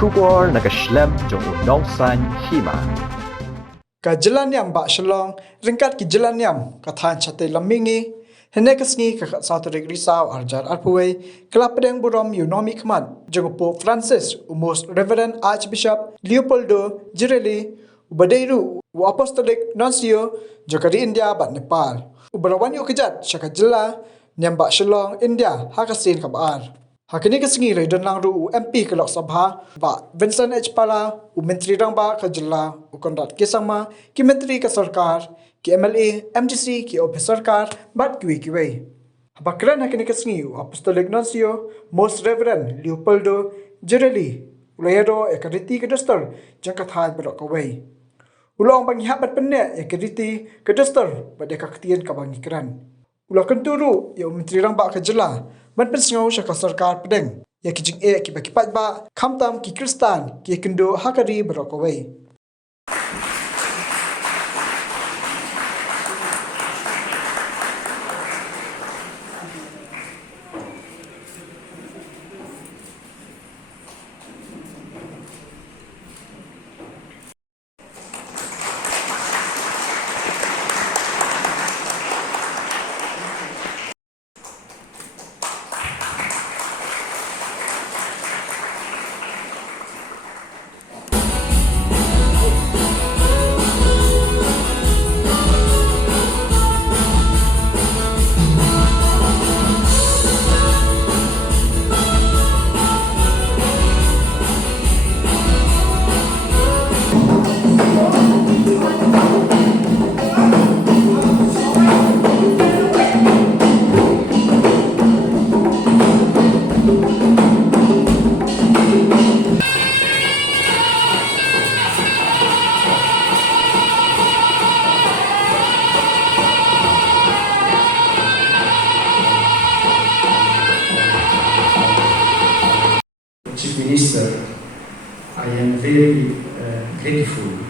Shubor nakaslem jong nongsan Hima. Ka Jylla Niam ba Shillong ringkat ki Jylla Niam ka than chate lamingi hene kasngi ka Southrik Risau arjar arpuwe kala Pdiang burom Nongmihkhmat jong Pope Francis Most Reverend Archbishop Leopoldo Girelli ubadeiru u Apostolic Nuncio jokari India ba Nepal ubarawan yu kejat syaka Jylla Niam ba Shillong India hakasin kabar. Hakini kasngi redon lang ru MP ke Lok Sabha ba Vincent H Pala u menteri rang ba ke Jylla u kondat kisama ki menteri ke sarkar ki MLA MGC ki office sarkar bat kiwi. Bakran hakini kasngi u Apostolic Nuncio Most Reverend Leopoldo Girelli ulayado ekariti ke dostor jangka thai berok kawai. Ulong bangi habat penne ekariti ke dostor pada kaktian kabangi keran. Ulah kenturu ya menteri rang ba ke Jylla man pensengau syaka sarkar Pdiang ya kijing ki bakipat ba kamtam ki Kristan ki kendo hakari berokawai. Chief Minister, I am very grateful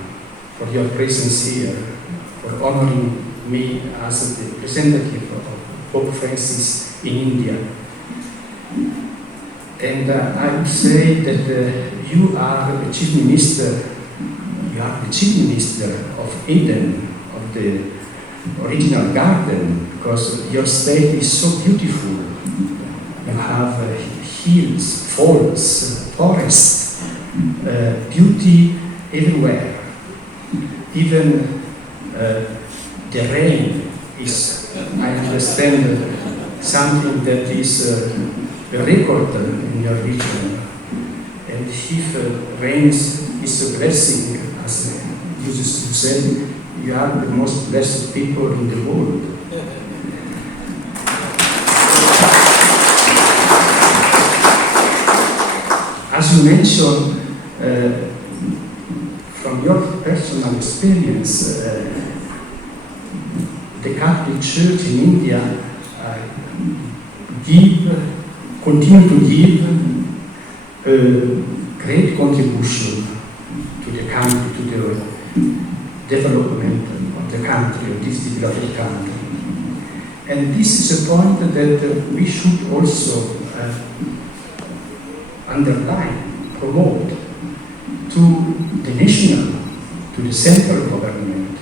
for your presence here, for honoring me as the representative of Pope Francis in India. And I would say that you are the Chief Minister, of Eden, of the original garden, because your state is so beautiful. You have hills, falls, forests, beauty everywhere. Even the rain is, I understand, something that is a record in your region. And if rains is a blessing, as Jesus said, you are the most blessed people in the world. As you mentioned, from your personal experience, the Catholic Church in India continue to give a great contribution to the country, to the development of the country, of this developed country. And this is a point that we should also underline, promote to the national, to the central government.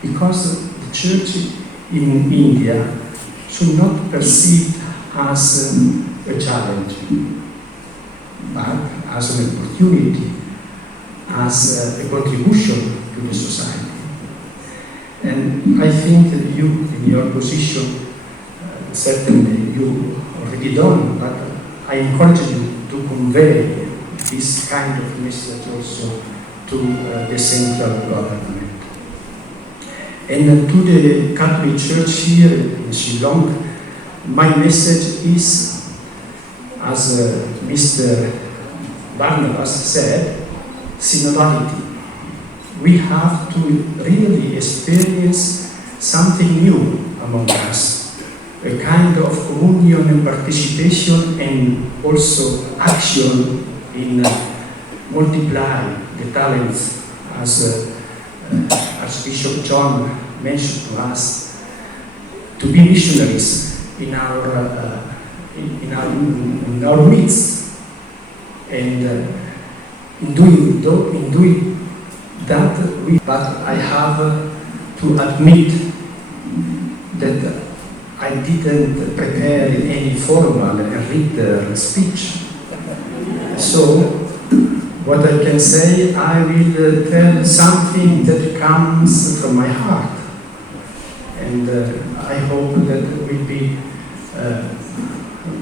Because the church in India should not be perceived as a challenge, but as an opportunity, as a contribution to the society. And I think that you, in your position, certainly you already done, but I encourage you to convey this kind of message also to the central government. And to the Catholic Church here in Shillong, my message is, as Mr. Barnabas said, synodality. We have to really experience something new among us, a kind of communion and participation and also action in multiply the talents, as Archbishop John mentioned to us, to be missionaries in our midst. And in doing that, but I have to admit that I didn't prepare any formal written speech. So, what I can say, I will tell something that comes from my heart. And I hope that it will be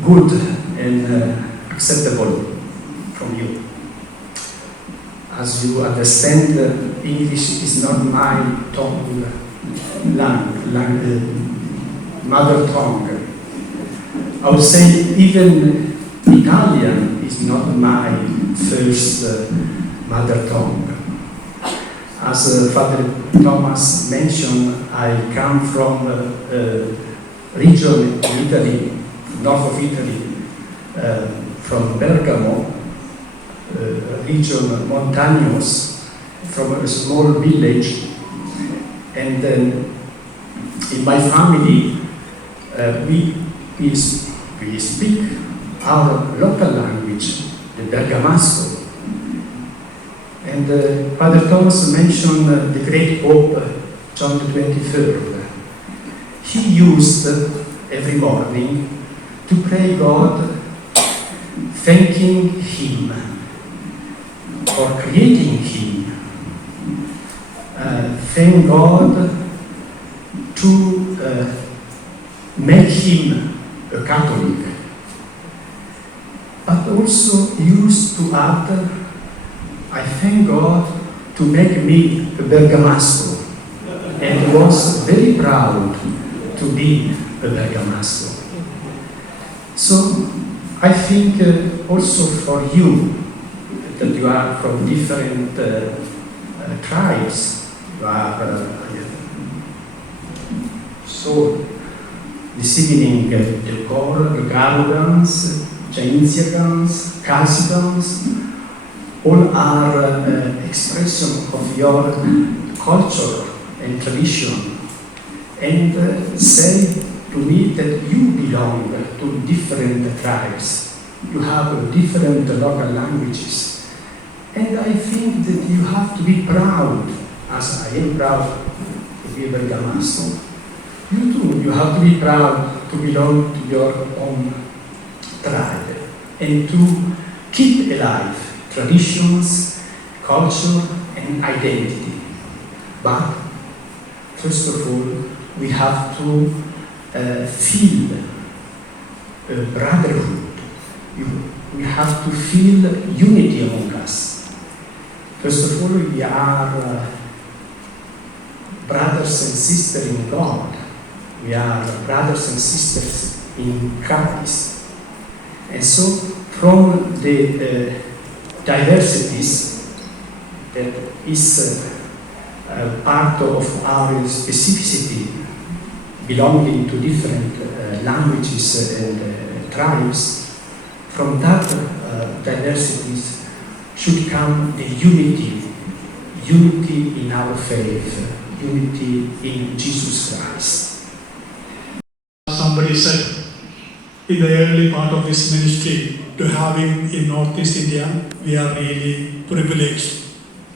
good and acceptable from you. As you understand, English is not my mother tongue. I would say even Italian is not my first mother tongue. As Father Thomas mentioned, I come from a region in Italy, north of Italy, from Bergamo, region mountainous, from a small village, and in my family we speak our local language, the Bergamasco. And Father Thomas mentioned the great Pope John the 23rd. He used every morning to pray God, thanking Him for creating him. Thank God to make him a Catholic, but also used to add, I thank God to make me a Bergamasco, and was very proud to be a Bergamasco. So I think also for you, that you are from different tribes, you are so this evening the Garugans, Jainsiagans, Kasigans, all are expression of your culture and tradition, and say to me that you belong to different tribes, you have different local languages. And I think that you have to be proud, as I am proud to be a Bergamasco. You too, you have to be proud to belong to your own tribe and to keep alive traditions, culture, and identity. But first of all, we have to feel a brotherhood. We have to feel unity among us. First of all, we are brothers and sisters in God. We are brothers and sisters in Christ. And so, from the diversities that is part of our specificity, belonging to different languages and tribes, from that diversities should come the unity in our faith, unity in Jesus Christ. Somebody said in the early part of this ministry, to have him in Northeast India, we are really privileged.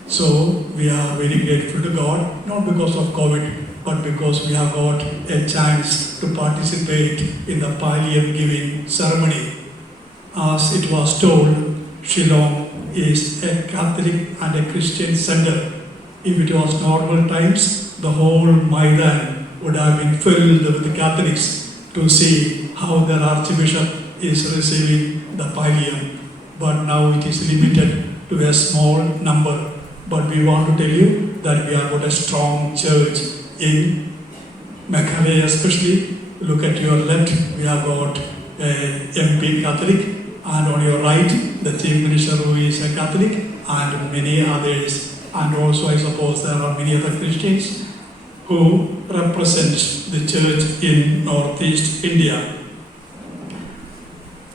So we are very grateful to God, not because of COVID, but because we have got a chance to participate in the pallium giving ceremony. As it was told, Shillong is a Catholic and a Christian center. If it was normal times, the whole Maidan would have been filled with the Catholics to see how their Archbishop is receiving the pallium. But now it is limited to a small number. But we want to tell you that we have got a strong church in Meghalaya especially. Look at your left, we have got a MP Catholic, and on your right, the Chief Minister who is a Catholic, and many others. And also I suppose there are many other Christians who represent the church in Northeast India.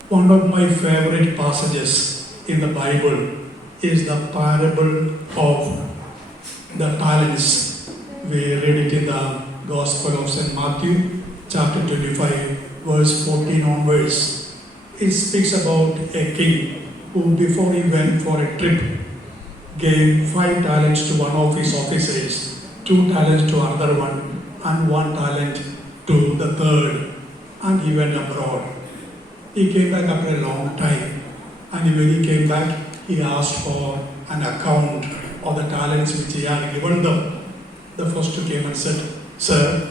One of my favorite passages in the Bible is the parable of the talents. We read it in the Gospel of St. Matthew, chapter 25, verse 14 onwards. It speaks about a king who before he went for a trip gave 5 talents to one of his officers, 2 talents to another one, and 1 talent to the third, and he went abroad. He came back after a long time, and when he came back, he asked for an account of the talents which he had given them. The first came and said, "Sir,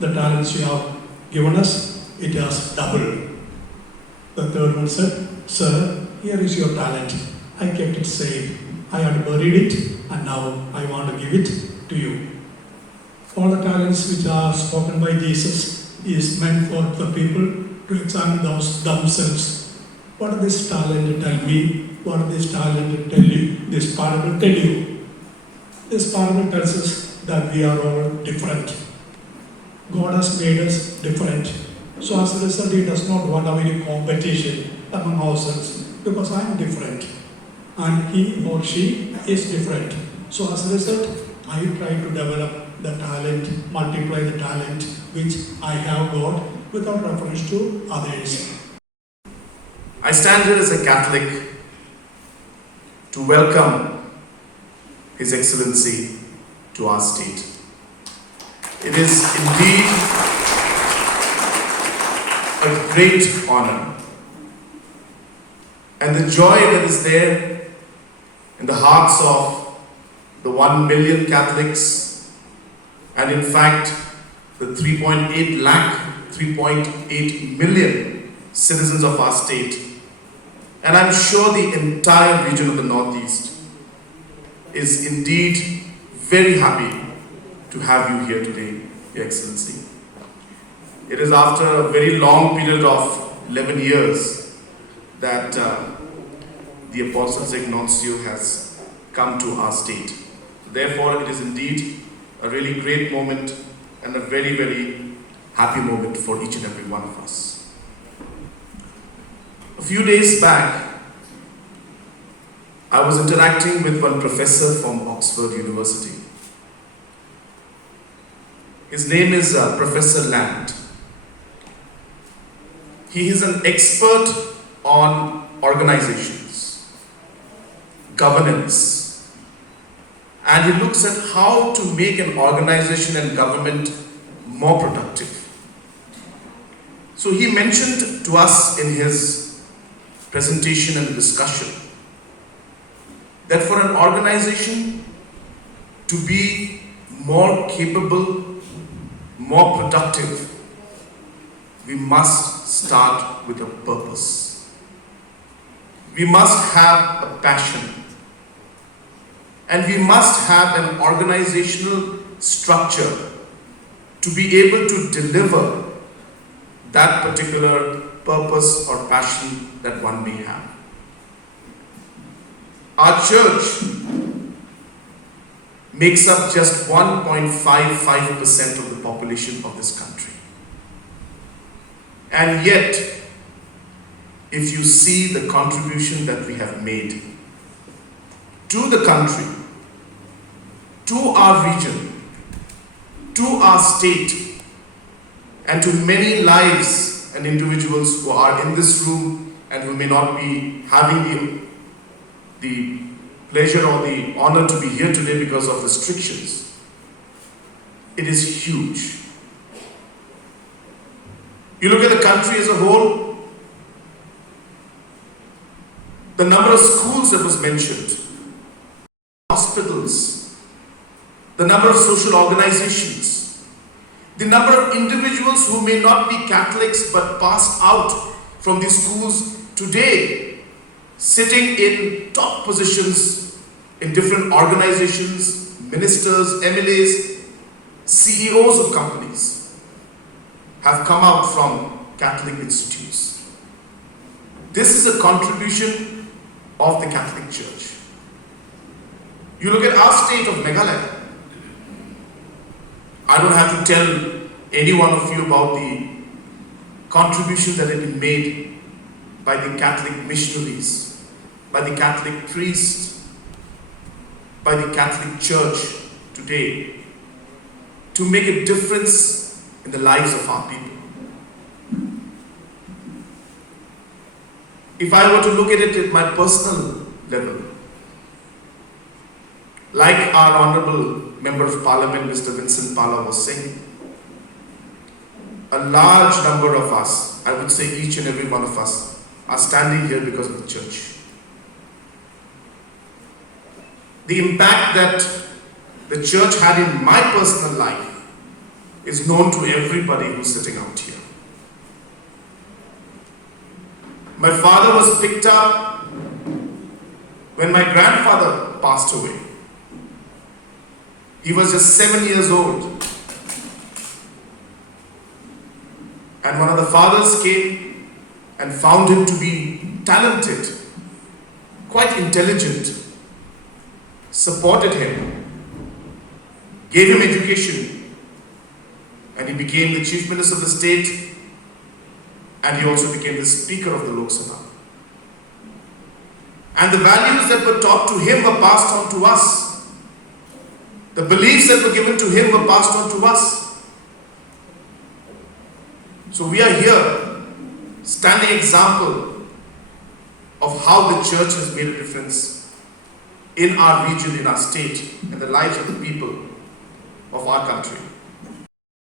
the talents you have given us, it has doubled." The third one said, "Sir, here is your talent. I kept it safe. I had buried it, and now I want to give it to you." All the talents which are spoken by Jesus is meant for the people to examine themselves. What does this talent tell me? What does this talent tell you? This parable tell you? This parable tells us that we are all different. God has made us different. So as a result, He does not want any competition among ourselves, because I am different and he or she is different. So as a result, I try to develop the talent, multiply the talent which I have got without reference to others. I stand here as a Catholic to welcome His Excellency to our state. It is indeed a great honor, and the joy that is there in the hearts of the 1 million Catholics, and in fact the 3.8 million citizens of our state, and I'm sure the entire region of the Northeast is indeed very happy to have you here today, Your Excellency. It is after a very long period of 11 years that the Apostle Nuncio has come to our state. Therefore, it is indeed a really great moment and a very, very happy moment for each and every one of us. A few days back, I was interacting with one professor from Oxford University. His name is Professor Land. He is an expert on organizations, governance, and he looks at how to make an organization and government more productive. So he mentioned to us in his presentation and discussion that for an organization to be more capable, more productive, we must start with a purpose. We must have a passion, and we must have an organizational structure to be able to deliver that particular purpose or passion that one may have. Our church makes up just 1.55% of the population of this country. And yet, if you see the contribution that we have made to the country, to our region, to our state, and to many lives and individuals who are in this room and who may not be having the pleasure or the honor to be here today because of restrictions, it is huge. You look at the country as a whole, the number of schools that was mentioned, hospitals, the number of social organizations, the number of individuals who may not be Catholics but passed out from these schools today, sitting in top positions in different organizations, ministers, MLAs, CEOs of companies, have come out from Catholic institutes. This is a contribution of the Catholic Church. You look at our state of Meghalaya. I don't have to tell any one of you about the contribution that had been made by the Catholic missionaries, by the Catholic priests, by the Catholic Church today to make a difference in the lives of our people. if I were to look at it at my personal level, like our Honourable Member of Parliament, Mr. Vincent Pala, was saying, a large number of us, I would say each and every one of us, are standing here because of the church. The impact that the church had in my personal life is known to everybody who's sitting out here. My father was picked up when my grandfather passed away. He was just 7 years old. And one of the fathers came and found him to be talented, quite intelligent, supported him, gave him education, and he became the Chief Minister of the state, and he also became the Speaker of the Lok Sabha. And the values that were taught to him were passed on to us. The beliefs that were given to him were passed on to us. So we are here, standing example of how the church has made a difference in our region, in our state, and the lives of the people of our country.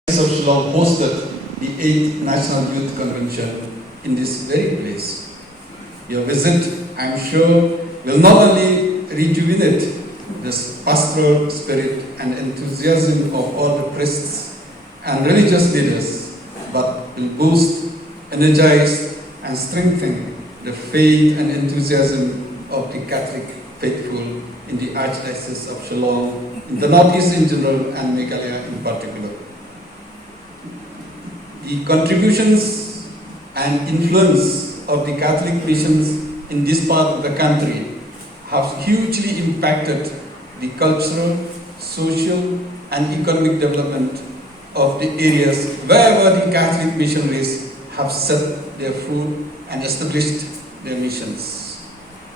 of Shillong hosted the 8th National Youth Convention in this very place. Your visit, I am sure, will not only rejuvenate the pastoral spirit and enthusiasm of all the priests and religious leaders, but will boost, energize, and strengthen the faith and enthusiasm of the Catholic faithful in the Archdiocese of Shillong, in the Northeast in general, and Meghalaya in particular. The contributions and influence of the Catholic missions in this part of the country have hugely impacted the cultural, social, and economic development of the areas wherever the Catholic missionaries have set their foot and established their missions.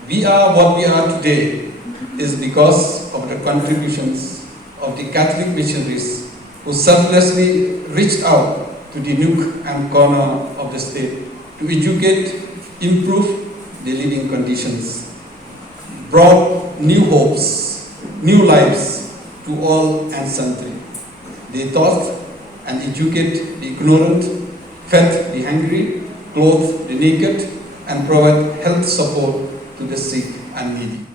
We are what we are today is because of the contributions of the Catholic missionaries who selflessly reached out to the nook and corner of the state to educate, improve the living conditions, brought new hopes, new lives to all and sundry. They taught and educated the ignorant, fed the hungry, clothed the naked, and provide health support to the sick and needy.